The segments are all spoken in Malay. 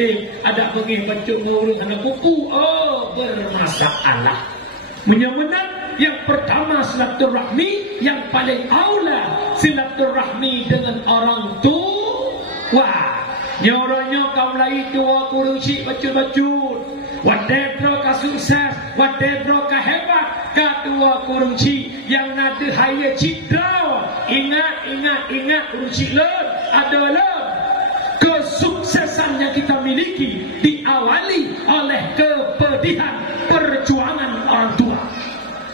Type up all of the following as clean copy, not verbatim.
penting ada pergi bacuk ngurus anak pupu. Oh, bermasalah. Menyamenang yang pertama silaturahmi, yang paling aula silaturahmi dengan orang tua. Nyoranya kaum lain tua kurung cik bacut-bacut. Wadedro ka sukses, wadedro ka hebat, ka tua kurung cik yang nada haya cidra. Ingat kurung cik lor adalah kesuksesan yang kita miliki diawali oleh kepedihan perjuangan orang tua.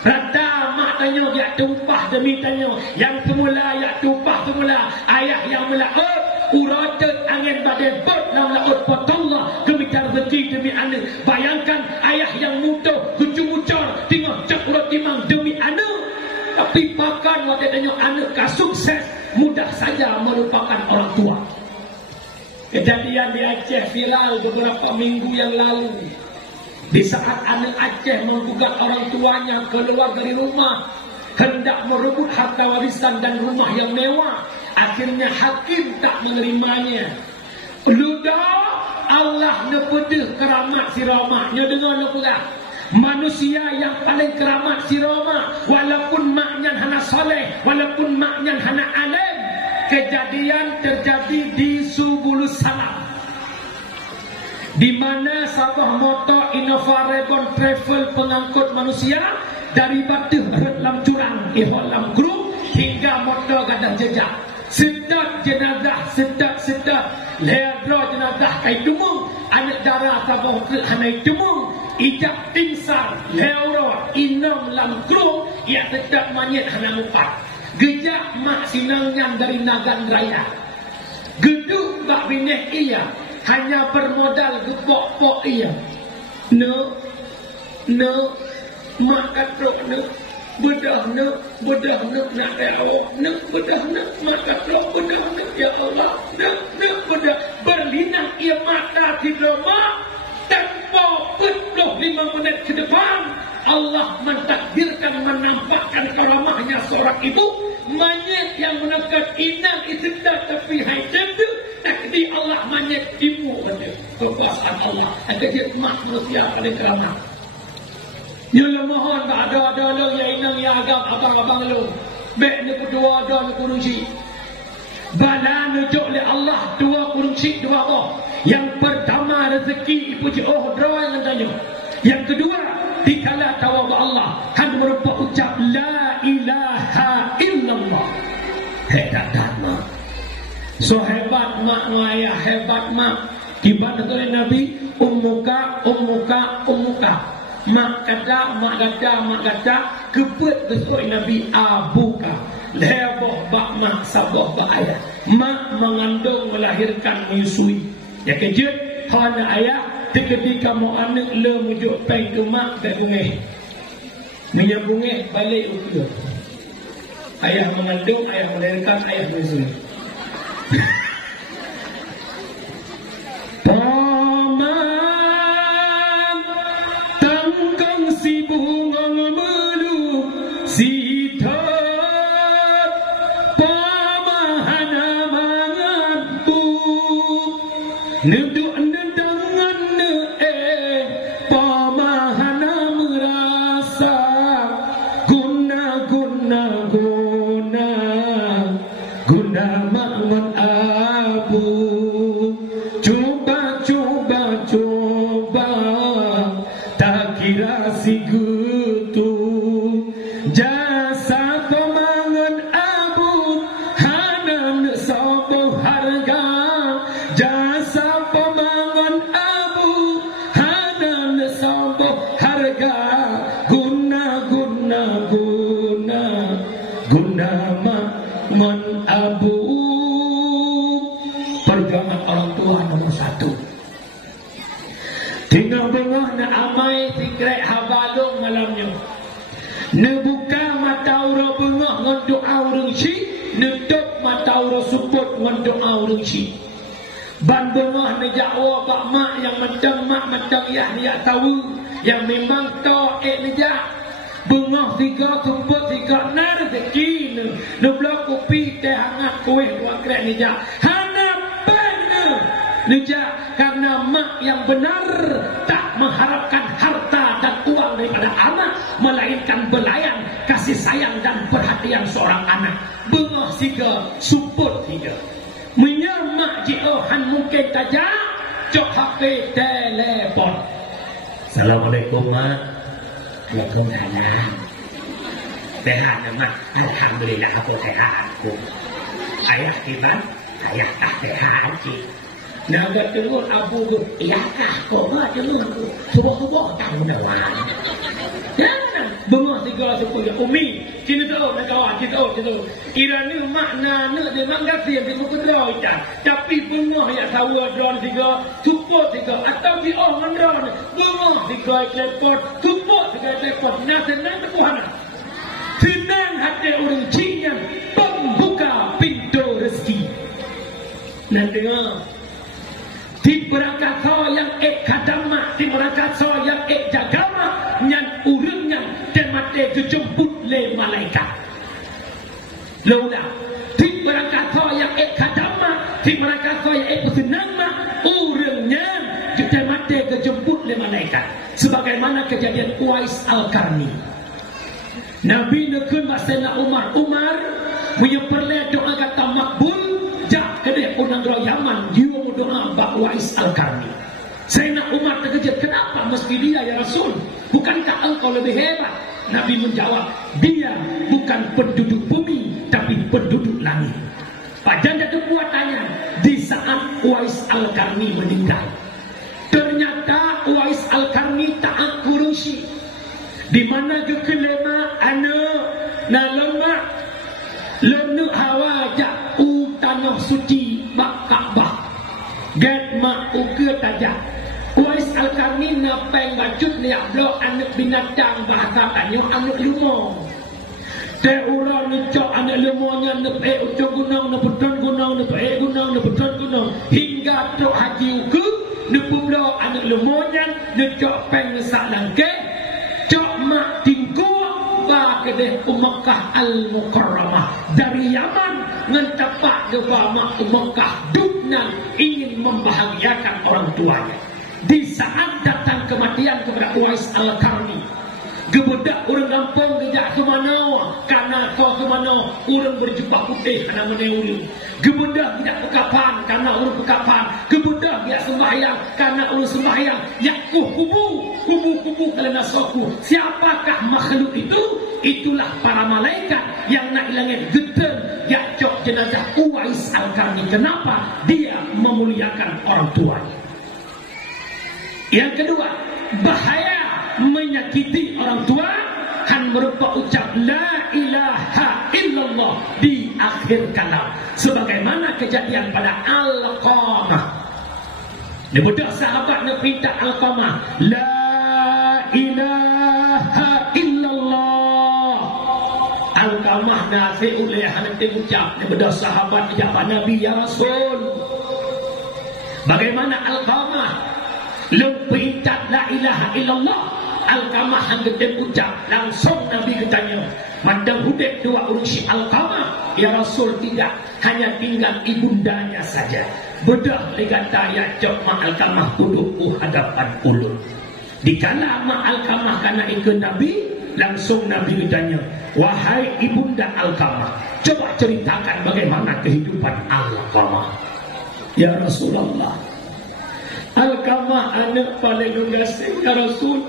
Rada mak tanya yak tumpah demi tanya, yang semula yak tumpah semula, ayah yang melaut uratet angin badai bot dalam laut potonglah kemitar rezeki demi anak. Bayangkan ayah yang muda kucu-mucor tengok cek urat timang demi anak, tapi pakan waktu tanya anak ka sukses mudah saja melupakan orang tua. Kejadian di Aceh viral beberapa minggu yang lalu. Di saat anak Aceh menggugat orang tuanya keluar dari rumah, hendak merebut harta warisan dan rumah yang mewah, akhirnya hakim tak menerimanya. Ludah Allah nepedih keramat si Rama. Nya dengar nak manusia yang paling keramat si Rama, walaupun maknya hana soleh, walaupun maknya hana alim. Kejadian terjadi di Subulus Salam, di mana sebuah motor Innova Regon Travel pengangkut manusia dari Batu dalam curang dalam grup hingga motor gadah jejak. Sedap jenazah, sedap leadro jenazah kai tumung, anak darah tabung ke hanai tumung, ijak tingsar leuro inam lam grup ia sedap manyet hana lupa. Gejak mak sinangnya dari Nagan Raya. Geduk bak binek ia hanya bermodal gepok-pok ia. No mak katrok no bedah no nak awak no bedah no mak katrok bedah no ya Allah no bedah berlinang ia mata tidak mak tanpa penuh 5 menit ke depan Allah mentakdirkan menampakkan karamahnya seorang ibu manyet yang menekat inang itu tak tapi hai tentu takdir Allah manyet ibu ada kekuasaan Allah ada dia mak manusia paling karamah. Nyala mohon tak ada lo ya inang ya agam abang-abang lo baik ni kedua ada ni kurunci bala nujuk oleh Allah dua kurunci dua boh. Yang pertama rezeki ipuji draw yang tanya. Yang kedua dikala tawab Allah hanya merupakan ucap la ilaha illallah. Hebat mak. So hebat mak ayah hebat mak. Ibadah oleh Nabi ummuka. Mak kata keput besok Nabi abuka. Leboh bak mak saboh bak ayah. Mak mengandung melahirkan menyusui. Ya kejut hana ayah ketika mau anak le mujuk peng tu mak tak bungeh. Minyak bungeh balik ukur. Ayah mengandung, ayah melahirkan, ayah menyusui. Paman tangkang si bunga melu si thot pamahana mangabu neduk nedangan pamahana merasa guna mangon abu coba tak kira si gutu jasa pemangan abu hanan sobo harga jasa pemangan abu hanan sobo harga guna mangon abu. Perjuangan orang tua nomor 1. Tinggal bengah nak amai sikret habalung malamnya. Nebuka mata ura bengah ngan doa urang si, nutup mata ura suput ngan doa urang si. Ban bengah na jakwa bak mak yang macam yah dia tahu yang memang to nejak. Bengah 3 suput 3 na rezeki nu blok kopi teh hangat kuih buat krek nejak. Hana benar Nejak karena mak yang benar tak mengharapkan harta dan uang daripada anak, melainkan belayan kasih sayang dan perhatian seorang anak. Bengah siga, support siga. Menyemak jiohan mungkin tajak, cok HP telepon. Assalamualaikum mak. Waalaikumsalam. Sehat mak? Alhamdulillah aku sehat aku. Ayah tiba, ayah tak sehat cik. Naga telur abu tu, iya kah kau buat telur tu, subuh-subuh tak menawan. Jangan bengah tiga sepuluh umi. Kita tahu nak kawan, kita tahu. Kiranya makna nak dia mangkasi dia berdraw ikan. Tapi bengah yang tahu drone tiga, support tiga atau di mandron. Bengah tiga telepon, support tiga telepon. Nah senang terpuhana. Senang hati orang Cina pembuka pintu rezeki. Nak dengar? Di berangkat yang kadama, di berangkat yang jagama, yang urangnya temate kejemput le malaikat. Laula di berangkat yang kadama, di berangkat yang pesenama, urangnya temate kejemput le malaikat. Sebagaimana kejadian Uwais Al-Qarni. Nabi nekun Sayyidina Umar punya perle doa kata makbul. Jak kedek unang roh Yaman dia doa bak Uwais Al-Qarni. Sayyidina Umar terkejut, kenapa mesti dia ya Rasul? Bukankah engkau lebih hebat? Nabi menjawab, dia bukan penduduk bumi tapi penduduk langit. Padahal kekuatannya di saat Uwais Al-Qarni meninggal. Ternyata Uwais Al-Qarni tak kurusi. Di mana kekelema anak na lemak lemak hawajak tanah suci bak Kaabah. Get mak uke tajak. Uwais Al-Qarni napeng bacut liak blok anak binatang bahasa tanya anak lumong. Te orang necok anak lumongnya nepe ucok gunung, nepeton gunung, nepe gunung, nepeton gunung. Hingga truk haji uke nepum blok anak lumongnya necok peng nesak langke. Cok mak tingkuak ba kedeh Mekah Al-Mukarramah dari Yaman mencapak ke Mekah Duknan ingin membahagiakan orang tuanya. Di saat datang kematian kepada Uwais Al-Qarni, gebedak orang kampung kejak ke mana, karena kau ke mana orang berjubah putih karena meneuli. Gebedak tidak pekapan karena orang pekapan. Gebedak tidak sembahyang karena orang sembahyang. Yakuh kubu kerana soku. Siapakah makhluk itu? Itulah para malaikat yang nak ilangin getar yakcok jenazah Uwais Al-Qarni. Kenapa? Dia memuliakan orang tuanya. Yang kedua, bahaya menyakiti orang tua kan berupa ucap la ilaha illallah di akhir kalam, sebagaimana kejadian pada Al-Qamah. Dia budak sahabat nak perintah Al-Qamah, la ilaha illallah. Al-Qamah nasi oleh hanati ucap. Dia budak sahabat jawab Nabi, ya Rasul, bagaimana Al-Qamah perintah la ilaha illallah? Al-Qamah hendak ucap, langsung Nabi bertanya, mandang hudek dua urusi Al-Qamah, ya Rasul, tidak, hanya tinggal ibundanya saja. Bedah legata ya cok ma Al-Qamah duduk hadapan ulun. Dikala ma Al-Qamah karena ikut Nabi, langsung Nabi bertanya, wahai ibunda Al-Qamah, coba ceritakan bagaimana kehidupan Al-Qamah. Ya Rasulullah, Al-Qamah anak paling ngasih ya Rasul.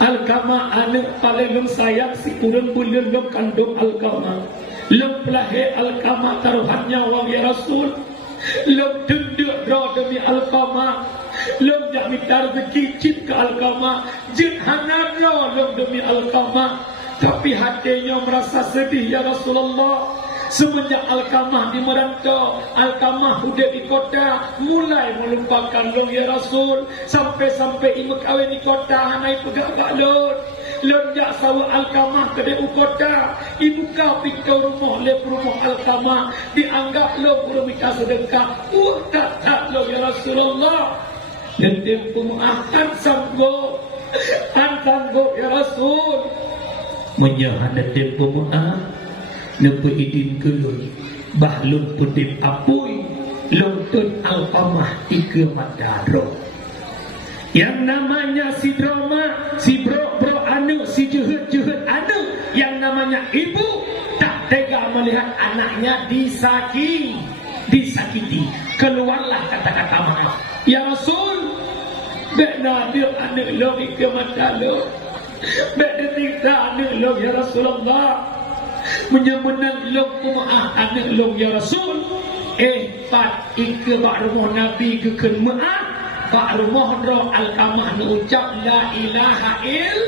Al-Qamah anak paling sayang si kurang bulan lem kandung Al-Qamah. Lem pelahir Al-Qamah taruhan nyawa ya Rasul. Lem denduk doa demi Al-Qamah. Lem jak minta rezeki cip ke Al-Qamah. Jin hanan lo lem demi Al-Qamah. Tapi hatinya merasa sedih ya Rasulullah. Semenjak Al-Qamah di merantau, Al-Qamah sudah di kota, mulai melupakan lo ya Rasul. Sampai-sampai ibu kawin di kota, hanai pegagak lo. Lonjak sawah Al-Qamah ke di kota, ibu kau pintu rumah le rumah Al-Qamah, dianggap lo guru minta sedekah. Tak lo ya Rasulullah. Dan tempuh akan sanggup ya Rasul. Menyahat dan tempuh Nepe idin kelun bahlun putip apui Luntun Alqamah 3 Madaro. Yang namanya si drama, si bro anu, si juhud anu, yang namanya ibu tak tega melihat anaknya disakiti. Keluarlah kata-kata maaf. Ya Rasul, bek nabi anak lo ke mata lo, bek detikta anak lo ya Rasulullah, menyemenang lo ke maaf anak lo ya Rasul. Pat ike bak rumah nabi ke maaf, bak rumah roh Alqamah nu ucap la ilaha il.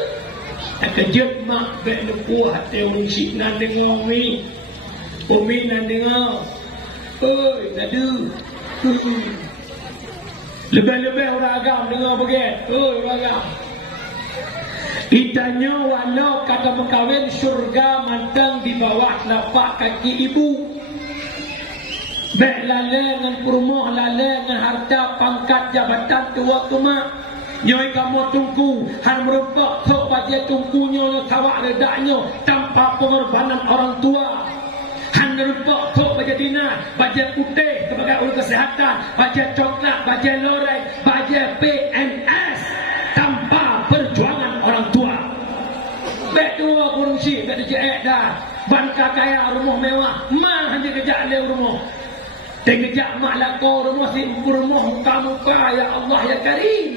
Terkejut mak bek nu kuat orang syik nan dengar ni. Umi nan dengar. Oi, nadu. Lebih-lebih orang agam dengar begitu. Oi, orang agam. Itanya walau kata berkahwin syurga mantang di bawah telapak kaki ibu. Bek lalai dengan perumah, lalai dengan harta, pangkat, jabatan tua mak. Nyoi kamu tunggu, han merempak tok baca tunggunya, tawak redaknya tanpa pengorbanan orang tua. Han merempak tok baca dinar, baca putih sebagai urus kesehatan, baca coklat, baca loreng, baca PNS tanpa perjuangan orang tua. Bek tua kurung si, bek dijek dah. Bangka kaya rumah mewah, mah hanya kejak le rumah. Tengejak mak lako rumah si rumah muka-muka ya Allah ya Karim.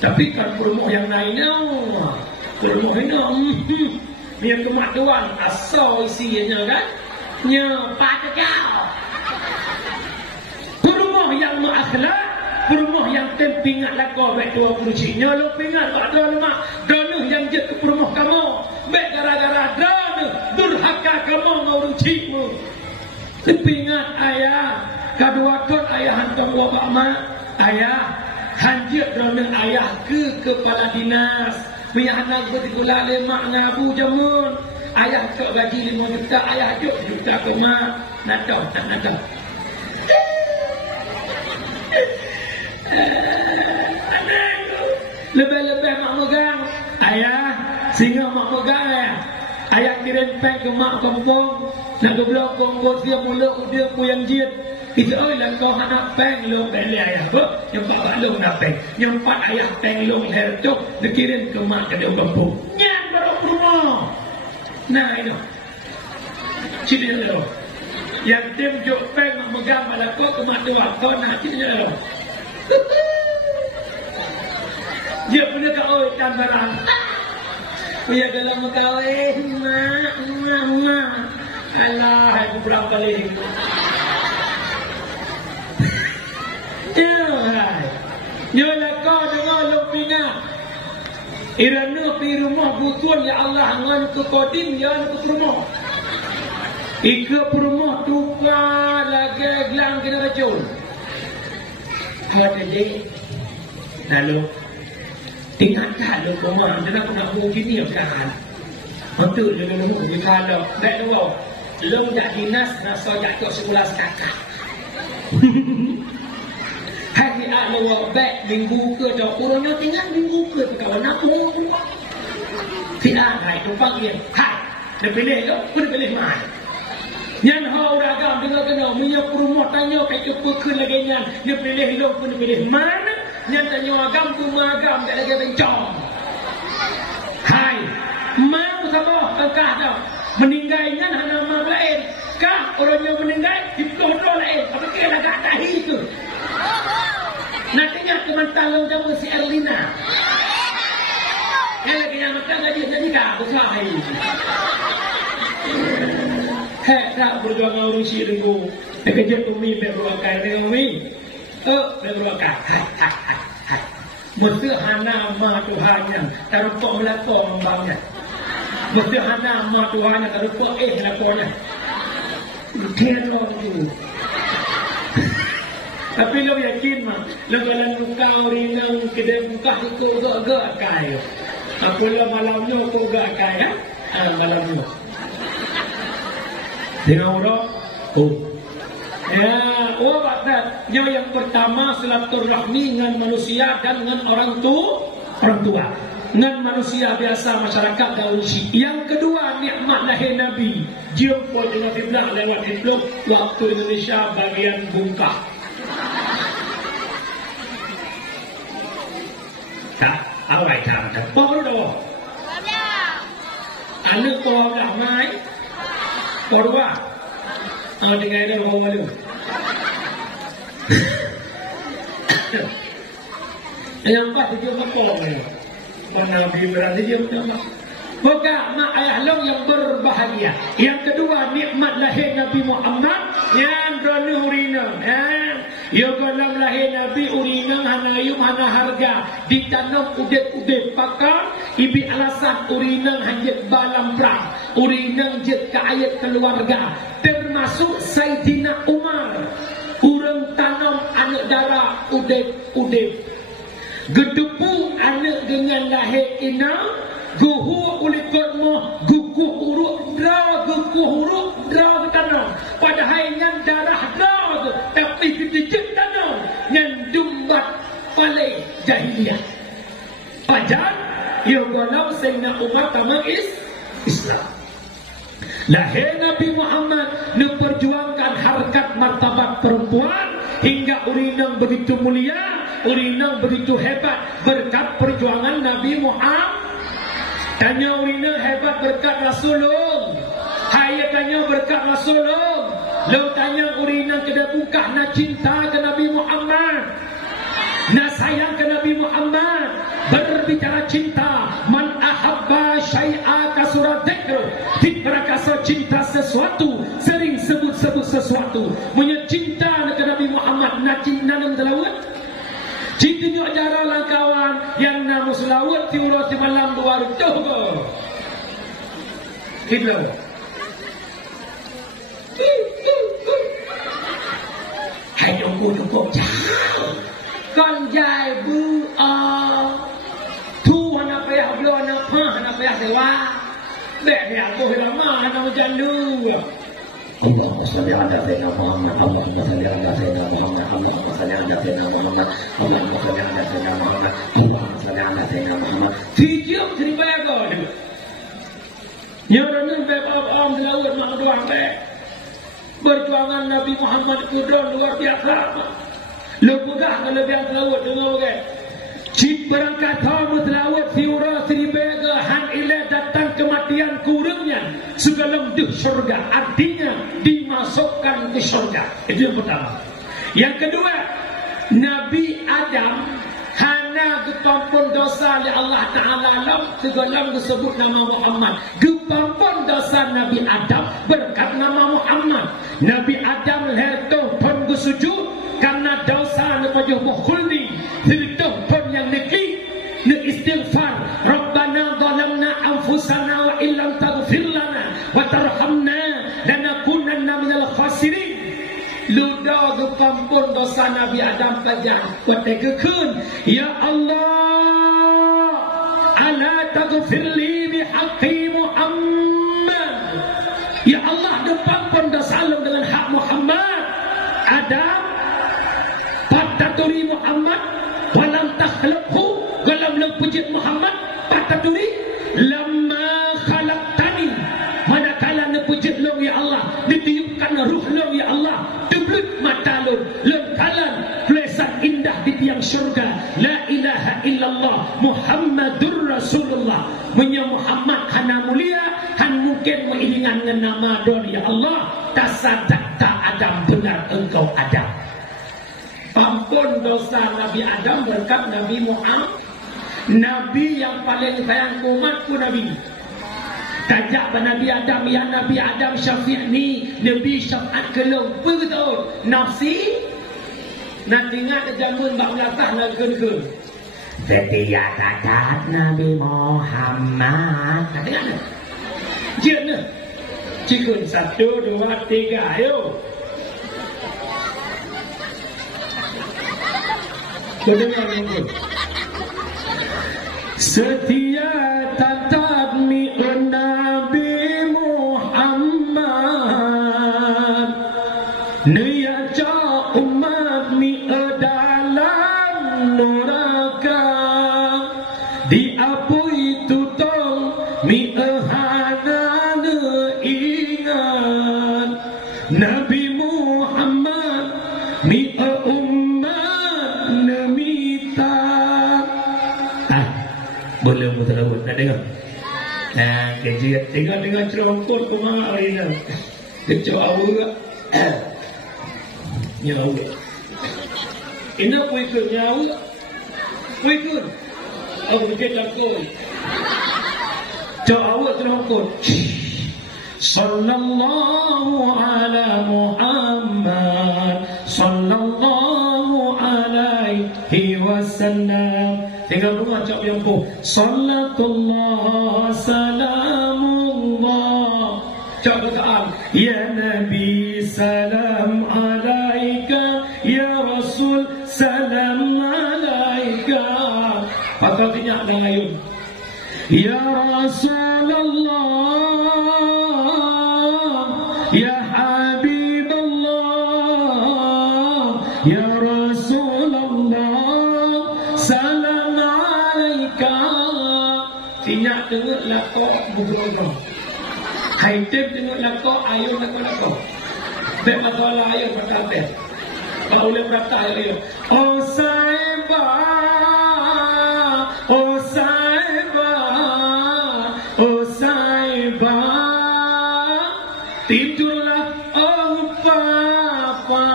Tapi kan rumah yang lainnya, rumah ini, dia kemaduan asal isinya kan, nyepat kau. Rumah yang makhlak, rumah yang tempingat lako baik tua kuncinya lo pingat ada lemak, dana yang jatuh ke rumah kamu, baik gara-gara dana durhaka kamu mau runcimu. Pingat ayah, kedua ton ayah hantar bapak mak, ayah. Hanjir kerana ayah ke kepala dinas. Punya anak bergula lemak ngabu jamun. Ayah ke gaji 5 juta, ayah 7 juta ke mak. Nak tahu tak nak tahu. Lebih-lebih mak megang. Ayah, sehingga mak megang ayah. Ayah kirim peng ke mak kampung. Nak ke belakang kau dia mula dia puyang jit. Itu lah kau nak peng long beli ayah tu, yang bapak long nak peng, yang empat ayah peng long leher tu, dikirim ke mak ke dia kampung. Nyan baru rumah. Nah itu, ciri dia tu. Yang tim juk peng mak megang malah kau ke mak tu kau nak ciri dia tu. Dia punya kau ikan barang. Dia dalam kau mak. Alah, aku pulang balik. Nyolah kau dengar lupinga. Irana pi rumah butuan ya Allah ngan ke kodim ya ke rumah. Ika rumah tuka lagi gelang kena racun. Kata dia, lalu tinggal kalau kau nak nak mungkin ni kan. Betul dia nak mungkin kalau dah tahu. Long dah dinas nak sojak tok sekolah sekakak. Hari Allah baik minggu ke dah kurangnya tinggal minggu ke kawan aku. Tidak hai tumpang dia. Hai. Dia pilih ke? Dia pilih mana? Yang hau ragam dengar kena punya rumah tanya kai ke lagi nyan. Dia pilih lo pun dia pilih mana? Yang tanya agam tu magam tak lagi bencong. Hai. Mau sama kekah dah. Meninggalnya nama lain. Kah orang yang meninggal di pelodor lain. Apa kira agak tahi itu? Nantinya kementalong jamu si Erlina. Yang lagi yang makan gaji jadi kah besar ini. Hei tak berjuang orang syiriku. Terkejut umi berbuakai dengan umi. Berbuakai. Hai. Mesti hana ma Tuhannya. Terupok melakon bangnya. Mesti hana ma Tuhannya. Terupok lakonnya. Tiada tu. Tapi lo yakin mah, lo dalam muka ringan kedai muka itu agak kaya. Aku lo malamnya aku agak kaya, malamnya. Dengan orang, ya, waktu yang pertama silaturahmi dengan manusia dan dengan orang tua. dengan manusia biasa masyarakat daun syik. Yang kedua, nikmat lahir Nabi. Jumpa dengan Fiblah lewat diplom waktu Indonesia bagian bungkah. Tak, apa yang tak? Baru dah. Anak kau dah mai. Baru ah. Dengan ada orang malu. Yang empat dia makam ni. Nabi berada dia betul. Maka mak ayah long yang berbahagia. Yang kedua, nikmat lahir Nabi Muhammad yang berani urinang. Ya dalam lahir Nabi urinang hanayum hana harga ditanam udet-udet pakar ibi alasan urinang hanjit balam perang urinang jet ke ayat keluarga termasuk Sayyidina Umar urang tanam anak darah udet-udet gedepu anak dengan lahir ina guhu ulikot moh guguh uruk draw tanam padahal yang darah draw tapi kejejek tanam yang dumbat palai jahiliah pajan ia walau Sayyidina Umar tamak Islam. Lahir Nabi Muhammad memperjuangkan harkat martabat perempuan hingga urinang begitu mulia, urinang begitu hebat berkat perjuangan Nabi Muhammad. Tanya urinang hebat berkat Rasulullah. Hai tanya berkat Rasulullah. Lalu tanya urinang kena buka nak cinta ke Nabi Muhammad. Nak sayang ke Nabi Muhammad. Berbicara cinta, man ahabba syai'a kasura dzikru. Dikrakasa cinta sesuatu, sering sebut-sebut sesuatu. Punya cinta ke Nabi Muhammad nak cinta dalam telawat. Cinta ni acara lah kawan yang nama selawat tiura di malam dua rutuh ke. Gitu. Hai cukup jauh. Con dài bư thu hana payah blo na pa hana payah sewa bek ni aku hilang mana macam lu Allahumma salli ala sayyidina Muhammad Allahumma salli ala sayyidina Muhammad Allahumma salli ala sayyidina Muhammad Allahumma salli ala sayyidina Muhammad Allahumma salli ala sayyidina Muhammad tiap terima go yang orang beb am laut nak doang bek perjuangan Nabi Muhammad kudron luar biasa. Lepugah kelebihan telawat dengar orang. Cik berangkat tamu telawat fiura seribega han ila datang kematian kurangnya sebelum di syurga. Artinya dimasukkan ke syurga. Itu yang pertama. Yang kedua, Nabi Adam hana gepampun dosa oleh Allah Ta'ala sebelum disebut nama Muhammad. Gepampun dosa Nabi Adam berkat nama Muhammad. Nabi Adam lahir pun bersujud karena dosa ni pajuh mukhulni hidup pun yang neki ni istighfar Rabbana zalamna anfusana wa illam taghfir lana wa tarhamna lanakunanna minal khasirin. Luda gepampun dosa Nabi Adam pajah wategekun ya Allah ala taghfirli bihaqqi Muhammad. Ya Allah gepampun dosa dengan hak Muhammad Adam pataturi Muhammad walam takhlaqhu galam lepujit Muhammad pataturi lamma khalaqtani manakala nepujit long ya Allah ditiupkan ruh long ya Allah deblut mata long lengkalan plesan indah di tiang syurga la ilaha illallah Muhammadur Rasulullah punya Muhammad hana mulia han mungkin mengiringan dengan nama don ya Allah tasadaqta Adam benar engkau Adam. Ampun dosa Nabi Adam berkat Nabi Muhammad. Nabi yang paling sayang umatku Nabi. Tajak Nabi Adam ya Nabi Adam syafi'ni Nabi syafaat kelong betul nafsi nak ingat jamun bak latah nak gun-gun. Setiap kata Nabi Muhammad katanya jena cikun 1 2 3 ayo. Kedengar ini. Setia tatap mi'un Nabi Muhammad niaca umat mi'u dalam neraka di mi apoi tutong mi ehana ingat Nabi Muhammad mi ummat namita. Boleh mutalawat nak dengar? Kerja tengok cerongkot kemana hari ni. Kecok awak. Nyawa. Ini apa ikut nyawa? Apa ikut? Aku bikin lakon. Cok awak cerongkot. Sallallahu ala Muhammad sallallahu alaihi wasallam. Tinggal rumah cak yang pun Salatullah salamullah. Cak bertaan ya Nabi salam alaika, ya Rasul salam alaika. Atau tinyak dengan ayun ya Rasulullah, ya Habibullah, ya Rasulullah salam alaika. Tinyak tengok lakok buku-buku. Haitim tengok lakok ayun lakok. Bek matalah ayun berkata. Tak boleh berkata ayun. Oh saibah, oh saibah, oh saibah, tidurlah oh papa.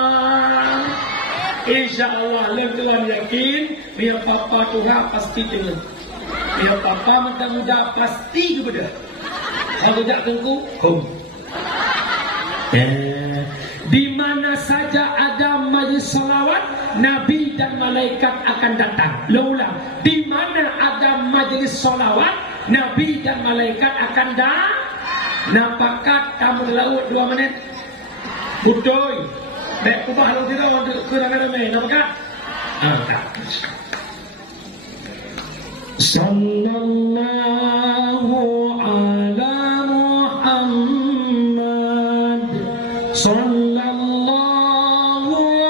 InsyaAllah Tuhan yakin biar papa Tuhan pasti dengar. Biar papa muda-muda pasti kepada. Kalau tak tengku di mana saja ada majlis salawat, Nabi dan malaikat akan datang. Ulang, di mana ada majlis salawat, Nabi dan malaikat akan datang. Nampakat kamu laut 2 minit. Betul. Baik, kubah kalau tidak untuk kurang-kurang nampakat. Tak. Sallallahu ala Muhammad sallallahu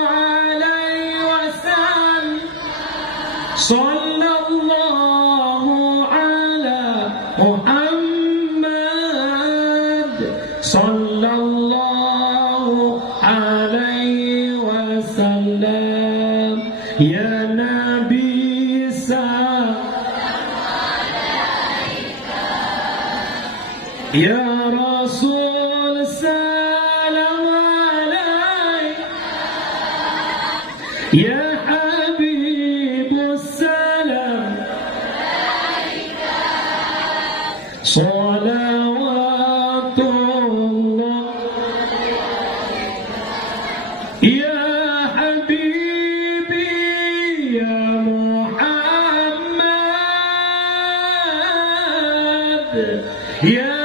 alaihi wasallam. Sallallahu ala Muhammad sallallahu alaihi wasallam. Ya Nabi ya Rasul salam alaik, ya Habibus salam salawatullah, ya Habibi ya Muhammad, ya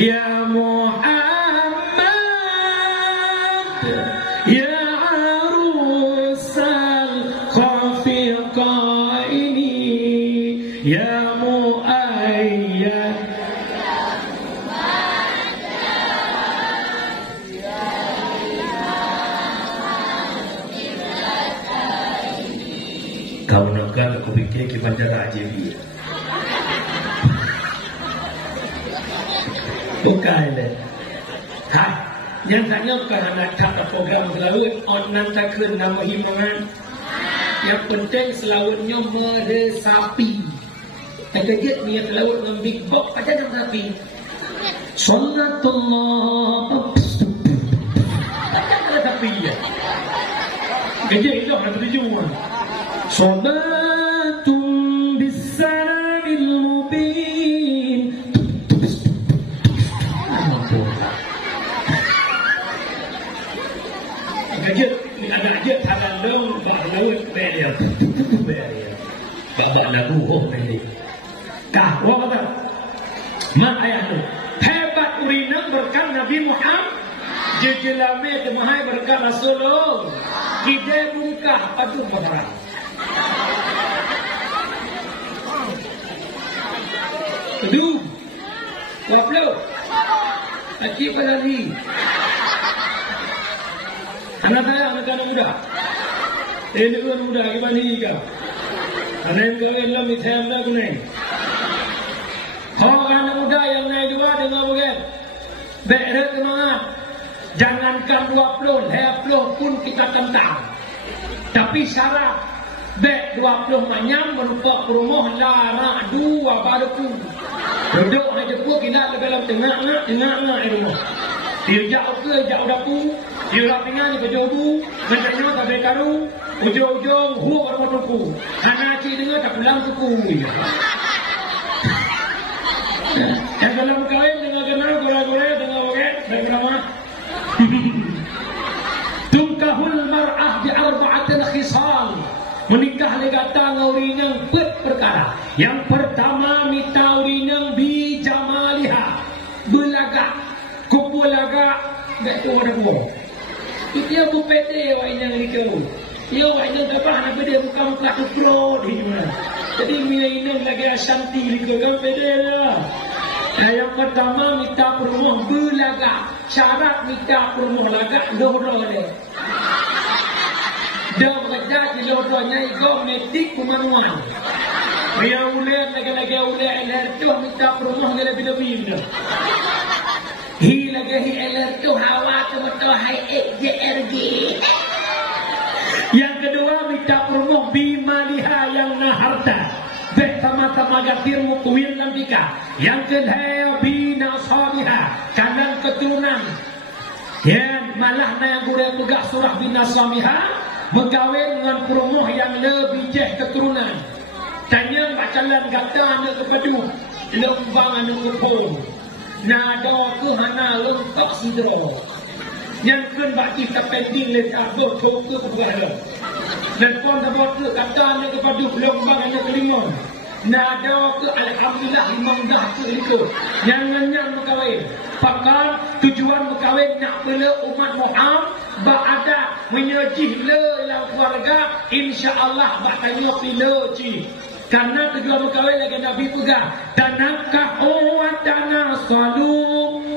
ya Muhammad, ya arusal khafiqa ini, ya muayyad, kau nakal aku bikin kepada Raja dia. Bukan le. Hai, yang tanya bukan nak tak program selawat on nanti ke nama himbauan. Yang penting selawatnya meresapi. Terkejut niat selawat dengan big box pada nama sapi. Salatullah. Pada sapi ya. Kejut itu nak tuju. Salatum bisalamil mubin. Kejut ada aja tangan dong laut beliau. Bab lagu ni. Kah, wa kata. Mak ayah tu. Hebat urina berkat Nabi Muhammad. Jejelame temahai berkat Rasulullah. Kita buka patu motor. Aduh. Waplo. Aki pada ni. Anak saya anak muda. Ini kan muda gimana ni kah? Anak kalian lah mitem dah kuning. Kalau anak muda yang naik dua dengan bukan, berat semangat. Jangankan 20, 20 pun kita tentang. Tapi syarat bek 20 manyam merupakan rumah lara dua baru pun. Duduk aja pun kita dalam tengah-tengah rumah. Dia jauh ke jauh dapur, dia orang tengah ni berjobu, macamnya tak boleh karu, ujung-ujung huak orang tuku. Anak cik dengar tak pulang tuku. Yang dalam kahwin dengan kenal goreng-goreng dengan boket dan kenal. Tungkahul mar'ah bi arba'atin khisal. Menikah legata ngaurinyang perkara. Yang pertama mita urinyang bi jamaliha. Belaga, kupu laga, betul ada buah. Dia bupete wainyang likau. Dia wainyang apa nak beda muka muka tu pro di mana. Jadi mina ini lagi asanti likau kan beda lah. Yang pertama mita perumah belaga. Syarat mita perumah laga dohro dia. Dia berada di dohronya itu metik kumanuan. Dia ulet lagi ulet eler tu mita perumah dia lebih lebih. Hi lagi eler tu hawa tu betul hai JRG. Yang kedua mita perumah bimaliha yang naharta. Bersama-sama gatirmu kuil lambika. Yang kedua bina sabiha kanan keturunan. Yang malah na yang gurau pegak surah bina sabiha berkahwin dengan perumuh yang lebih jeh keturunan. Tanya bacalan kata anak kepedu lembang anak kepung. Nada ke hana lengkap sidra. Yang kan baki tak penting letak botol ke berada. Dan pun dapat ke kata anak kepedu lembang anak kelima. Nada ke alhamdulillah imam dah ke itu. Yang berkahwin. Pakar tujuan berkahwin nak bela umat Muhammad berada menyejih le dalam keluarga insya-Allah bertanya bila ci. Karena tujuan berkahwin lagi Nabi pegang tanakah wa tanasalu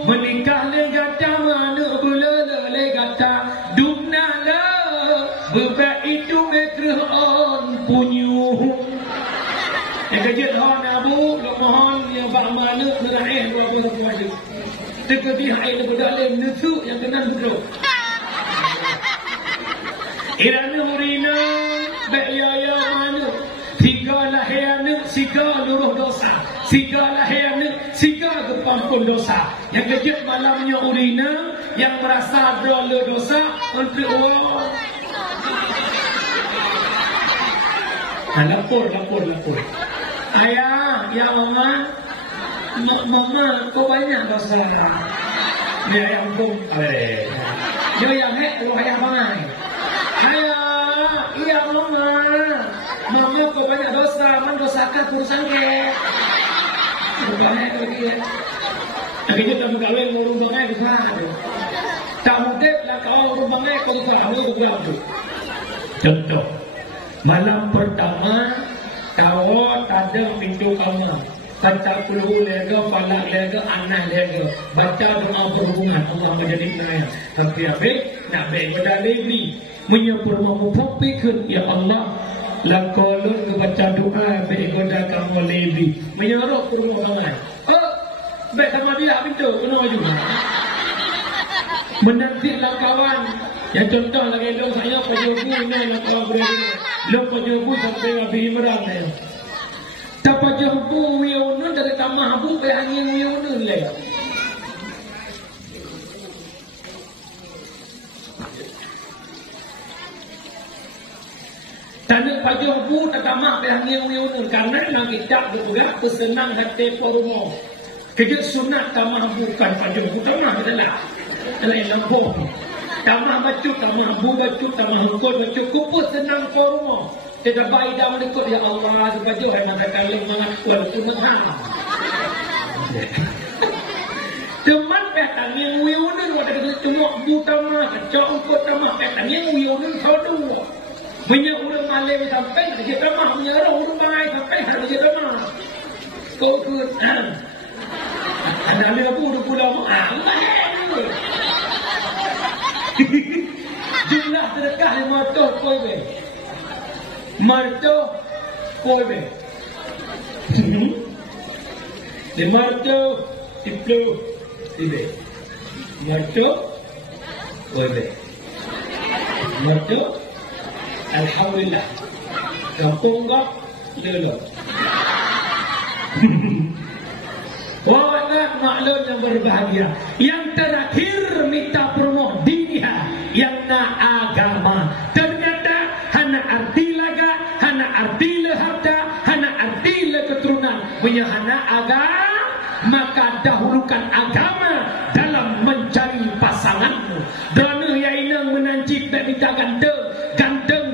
menikah legata mana bela legata dumna la beba itu mekrehon punyu. Yang kejut hon abu mohon yang bermana meraih dua wajib. Seperti hai berdalam nusuk yang kena duduk. Irana murina bayaya mana tiga lahirana siga luruh dosa, siga lahirana siga kepampun dosa. Yang kejut malamnya urina yang merasa berdosa dosa untuk Allah. Lapor. Ayah, ya mama, mama, kau banyak dosa. Dia yang pun, dia yang lu ayah bangai. Ayah, iya mama, kau banyak dosa, man dosakan urusan dia. Bangai kau dia. Akhirnya tak berkahwin urung bangai besar. Tak mungkin lah kalau urung bangai kau tahu berapa. Contoh, malam pertama. Kau tak ada pintu kamar. Kata perlu lega, falak lega, anak lega. Baca doa berhubungan Allah menjadi penayang. Tapi habis nak baik pada lebih menyempurnakan fikir ya Allah. Lakolun ke baca doa baik pada kamu lebih menyorok ke rumah kamar. Oh, baik sama dia pintu kena juga. Menantilah kawan. Yang contoh lagi dong saya pejobu ini nak kawan berada. Lo pejobu sampai habis merang ni. Tak pejobu wiunu dari tamah bu angin wiunu le. Tanah pejobu tak tamah angin wiunu karena nak kita juga kesenang hati porumo. Kerja sunat tamah bukan pejobu tamah adalah lain lampu. Tamah bacuk, tamah bu bacuk, tamah hukul bacuk, kuput senang kormo. Tidak baik dah melekut, ya Allah, sebaju hai nak kalian mengakuan itu menghang. Teman petang yang wiunun, wadah kata cuma bu tamah, cok ukut tamah, petang yang wiunun kau dua. Banyak orang malam sampai, dia tamah, menyerah orang baik sampai, dia tamah. Kau ikut, ada apa, udah pulau, jumlah sedekah 500 koin. Marto koin. 500 itu tibe. Marto koin. Marto alhamdulillah. Kampung gak lelo. Wawanak maklum yang berbahagia. Yang terakhir minta promo diniha yang na agama. Ternyata hana arti laga, hana arti leharta, hana arti keturunan. Punya hana agama, maka dahulukan agama dalam mencari pasanganmu. Dana yang menancip dan minta ganteng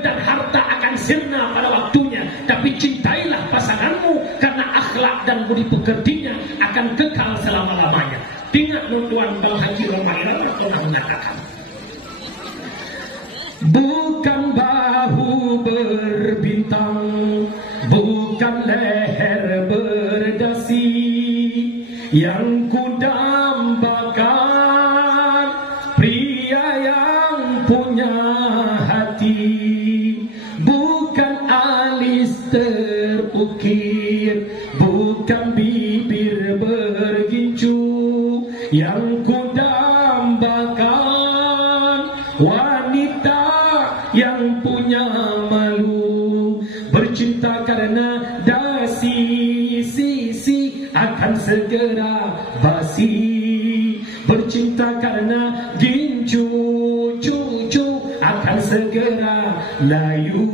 dan harta akan sirna pada waktunya. Tapi cintailah pasanganmu karena akhlak dan budi pekertinya akan kekal selama-lamanya. Ingat tuan dalam haji Ramadhan telah menyatakan, bukan bahu berbintang, bukan leher berdasi, yang kudambakan pria yang punya hati. Bukan alis terukir, bukan bibir bergincu, yang kudambakan wanita yang punya malu. Bercinta karena dasi, sisi akan segera basi. Bercinta karena gincu, cucu akan segera layu.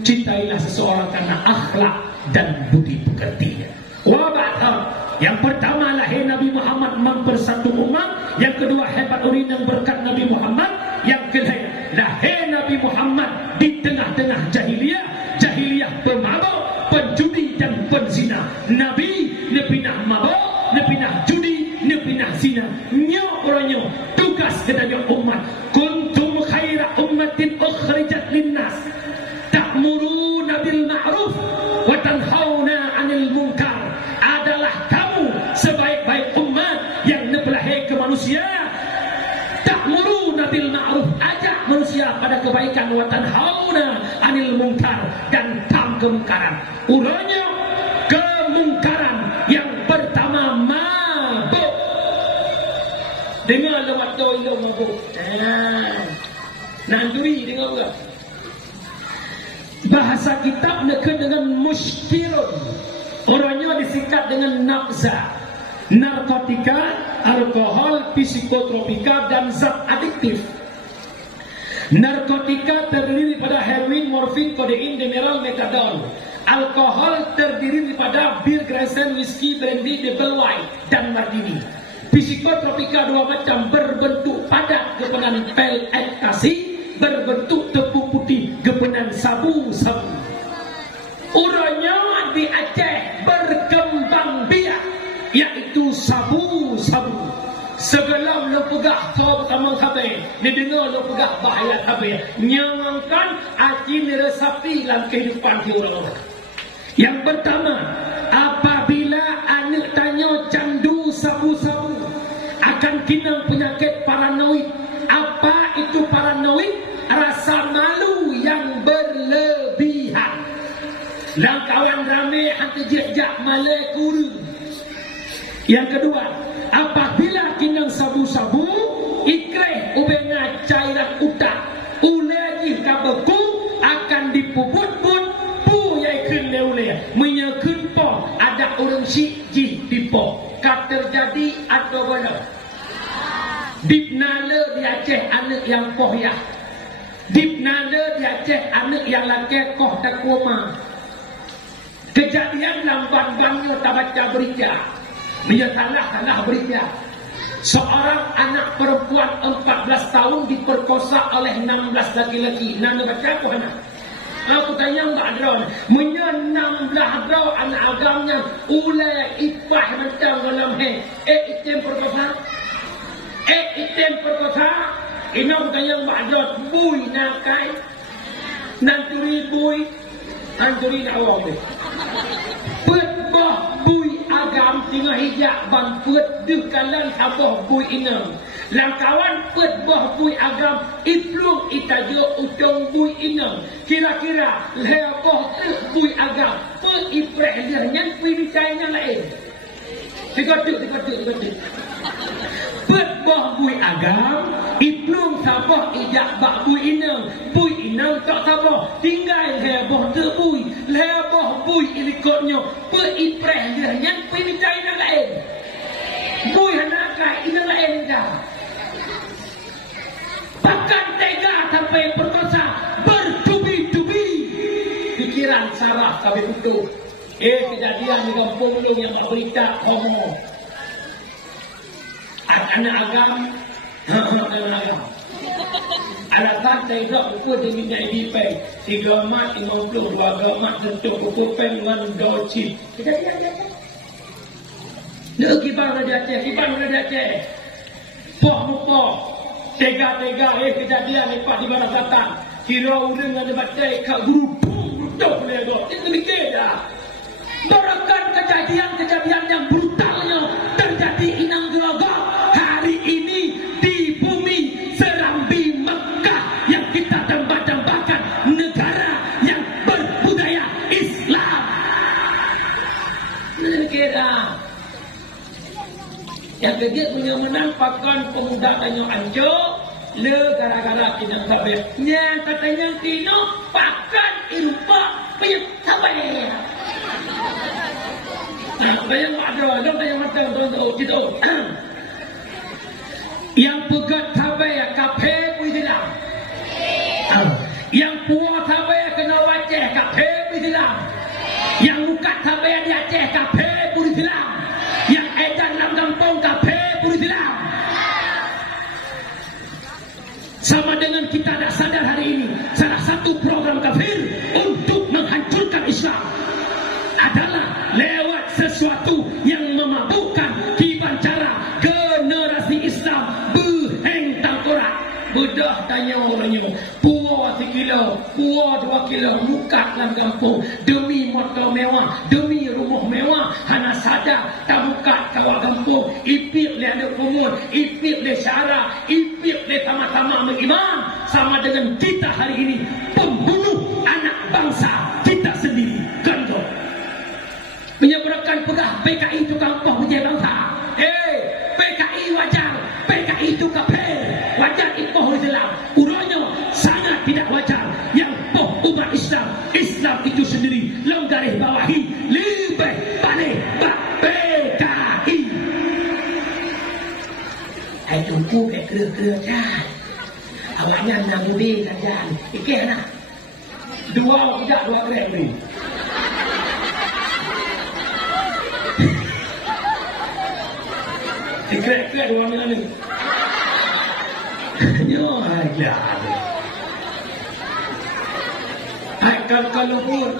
Cintailah seseorang karena akhlak dan budi pekertinya. Wabah. Yang pertama lahir Nabi Muhammad mempersatu umat. Yang kedua hebat urinang berkat Nabi Muhammad. Yang ketiga lahir Nabi Muhammad di tengah-tengah jahiliyah. Jahiliyah pemabuk, penjudi dan penzina. Nabi nepinah mabuk, nepinah judi, nepinah zina. Nyok orangnya tugas kepada umat. Kuntum khaira ummatin ukhrijat linnas ta'muruna bil ma'ruf wa tanhauna 'anil munkar. Adalah kamu sebaik-baik umat yang nebelahi ke manusia. Ta'muruna bil ma'ruf, ajak manusia pada kebaikan, wa tanhauna 'anil munkar, dan tam kemungkaran. Uranya kemungkaran yang pertama mabuk. Dengar lewat doa mabuk. Nanduri dengar enggak? Bahasa kitab neken dengan muskilun. Orangnya disingkat dengan nafza. Narkotika, alkohol, psikotropika, dan zat adiktif. Narkotika terdiri daripada heroin, morfin, kodein, mineral, metadol. Alkohol terdiri daripada bir, gresen, whisky, brandy, double white, dan martini. Psikotropika dua macam, berbentuk padat gepenan pil ekstasi, berbentuk tebu putih gepenan sabu-sabu. Uranya di Aceh berkembang biak, yaitu sabu-sabu. Sebelum lo pegah kau pertama khabar, ni dengar lo pegah bahaya khabar, nyawangkan aci meresapi dalam kehidupan orang. Yang pertama, apabila anak tanya candu sabu-sabu, akan kinang penyakit paranoid. Apa itu paranoid? Rasa malu yang berlebihan. Dan kawan ramai hantar jejak malai kuru. Yang kedua, apabila kinang sabu-sabu, ikreh ubena cairan utak, ulai kabeku akan dipuput-put, pu yai kun leuleh, menyekun po, ada orang siji di po. Kat terjadi atau belum? Dipnala di Aceh anak yang pohyah. Dipnala di Aceh anak yang laki koh tak koma. Kejadian lamban gangnya tak baca berita. Dia salah berita. Seorang anak perempuan 14 tahun diperkosa oleh 16 laki-laki. Nana baca apa anak? Aku tanya Mbak Adron, menyenam belah anak agamnya ulai ipah macam dalam item perkosa. Item perkosa. Ini aku tanya Mbak Adron, bui nakai, nanturi bui, nanturi nak awak ni. Petbah bui agam tinggal hijak bang pet dekalan sabah bui inam. Langkawan pet boh bui agam iplung itajo utong bui inang. Kira-kira leh boh te bui agam pe ipreh lehnya kui dicainya lain. Digotuk. Pet boh bui agam iplung sabah ijak bak bui inang. Bui inang tak sabah tinggal leh boh te bui. Leh boh bui ilikotnya pe ipreh lehnya kui dicainya lain. Bui hanakai inang lain dah. Bahkan tega sampai perkosa bertubi-tubi. Pikiran sarah sampai tutup. Kejadian di kampung lu yang tak berita homo. Anak agam. Alasan saya tak ukur demi IDP 3 mat 50, 2 mat tentu ukur pen dengan doci. Kejadian dia kibang raja Aceh. Poh tega kejadian lepas di barat selatan. Kira urang ada baca kat guru brutal dia tu. Itu mikir dah. Berakan kejadian yang brutalnya terjadi inang gelagak hari ini di bumi serambi Mekah yang kita dambakan negara yang berbudaya Islam. Mikir dah. Yang ketiga punya menampakkan pemuda tanya anjo le gara-gara kinang sabe. Yang katanya tino pakan irupa penyet sabe. Nah, bayang ada bayang macam tu gitu. Yang pegat sabe ya kafe puisilam. Yang puas sabe kena wajah kafe puisilam. Yang bukat sabe di Aceh kafe puisilam. Yang edan dalam kampung kafe puisilam. Sama dengan kita dah sadar hari ini, salah satu program kafir untuk menghancurkan Islam adalah lewat sesuatu yang memabukkan kibancara generasi Islam beheng tangkorak. Bedah tanya orangnya, puas 1 kilo, puas 2 kilo, muka dalam kampung demi motor mewah, demi rumah mewah. Hana sadar tak buka kawal kampung, ipip le ada umur, ipip le syara, ipip le tama-tama mengimam. Sama dengan kita hari ini, pembunuh anak bangsa kita sendiri. Gondok menyebabkan pegah PKI itu kampung menjadi bangsa. PKI wajar, PKI itu kafir, wajar ipoh Islam. Uranya sangat tidak wajar. Yang poh umat Islam itu sendiri longgaris bawahi lebih balik bak PKI. Ai tunggu ke kera-kera kan. Awaknya nak lebih kerjaan. Ikut nak. 2 keren ni. Kira-kira dua mana ni? Nyo aja. Kalau pur,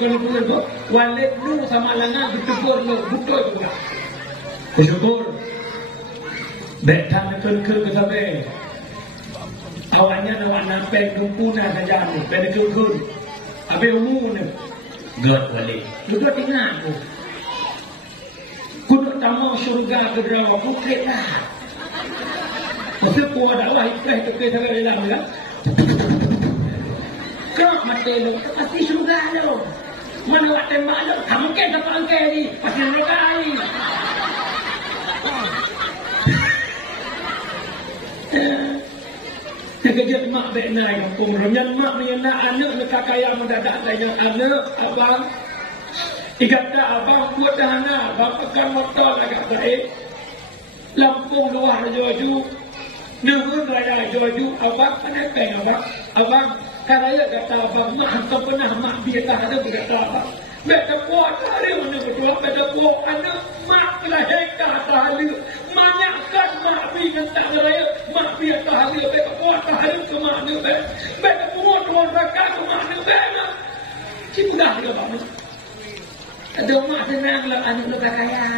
walid lu sama langan ditebur lu, betul juga. Bersyukur. Betan ke sabe. Awaknya nak nampak dumpuna saja ni, pedekul. Abe umur ni. God walid. Lu tinggal tu. Kudu tamu syurga ke dalam bukit lah. Masa ku ada Allah ikhlas tu ke dalam dalam lah. Kerap mati lu, pasti syurga lu. Mana awak tembak lu, kamu ke dapat angkai ni, pasti syurga ni. Sekejap mak beknai kampung. Yang mak menyenak anak nekak kaya mendadak tanya anak abang. Ikata abang buat dahana, abang pegang motor agak baik. Lampung luar joju, Nungun raya joju, abang kenapa abang? Abang karaya kata abang, mak hantar pernah mak biar tak ada berkata abang. Beta kuat hari mana betul, beta kuat anak mak telah heka tahali, manyakkan mak biar tak raya, mak biar tahali, beta kuat tahali ke mak ni, beta kuat tuan rakan ke mak ni, beta. Cinta dia bang. Ada mak senang lah anak lu tak kaya.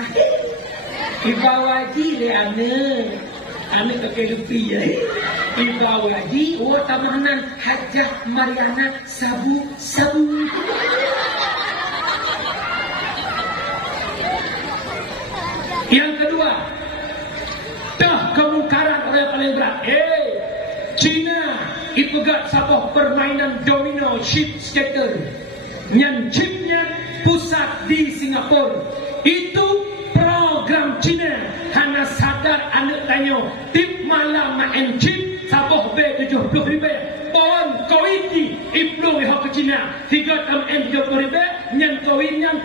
Iba wajib le anak pakai lebih ya. Iba wajib, tamanan Hajah Mariana sabu. Yang kedua, dah kemungkaran orang yang paling berat. China ipegat sabah permainan domino chip skater. Yang chipnya pusat di Singapura. Itu program China. Hana sadar anak tanya tip malam main chip sabah B70,000. Pohon kawin di Ibnu Hak Cina 3M30,000. Yang kawin yang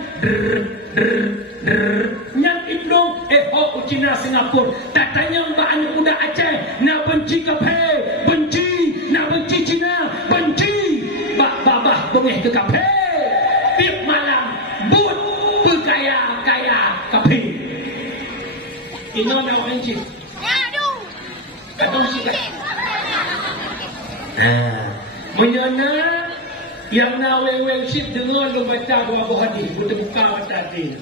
yang Ibnu Hak Cina Singapura. Tak tanya mbak anak muda Aceh nak benci kafe, benci, nak benci Cina, benci. Bak babah bengih ke kafe. Tiap malam but berkaya-kaya kafe. Ini nak orang cik. Tak tahu sikap. Menyana yang nak wewe sip dengar lu baca buah hadis, buta buka baca hadis.